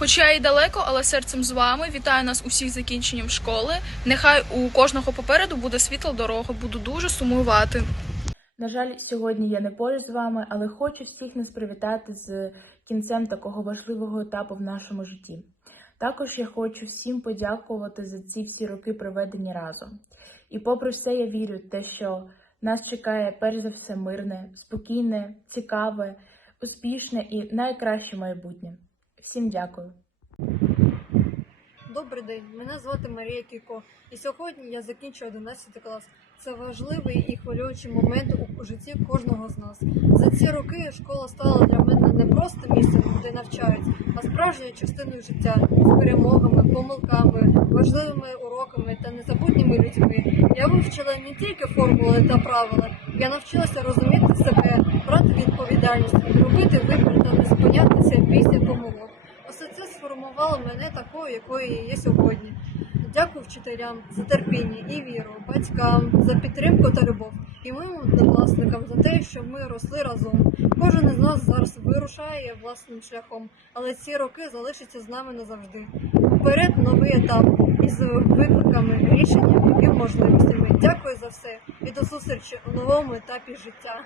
Хоча і далеко, але серцем з вами вітаю нас усіх закінченням школи. Нехай у кожного попереду буде світла дорога. Буду дуже сумувати. На жаль, сьогодні я не поруч з вами, але хочу всіх нас привітати з кінцем такого важливого етапу в нашому житті. Також я хочу всім подякувати за ці всі роки проведені разом. І попри все, я вірю в те, що нас чекає перш за все мирне, спокійне, цікаве, успішне і найкраще майбутнє. Всім дякую. Добрий день, мене звати Марія Кіко, і сьогодні я закінчую 11 клас. Це важливий і хвилюючий момент у житті кожного з нас. За ці роки школа стала для мене не просто місцем, де навчають, а справжньою частиною життя з перемогами, помилками, важливими уроками та незабутніми людьми. Я вивчила не тільки формули та правила, я навчилася розуміти себе, брати відповідальність, робити вибір та не зупинятися після помилок. Сформувало мене такою, якою я є сьогодні. Дякую вчителям за терпіння і віру, батькам за підтримку та любов, і моїм однокласникам за те, що ми росли разом. Кожен із нас зараз вирушає власним шляхом, але ці роки залишаться з нами назавжди. Уперед новий етап із викликами, рішеннями і можливостями. Дякую за все і до зустрічі у новому етапі життя.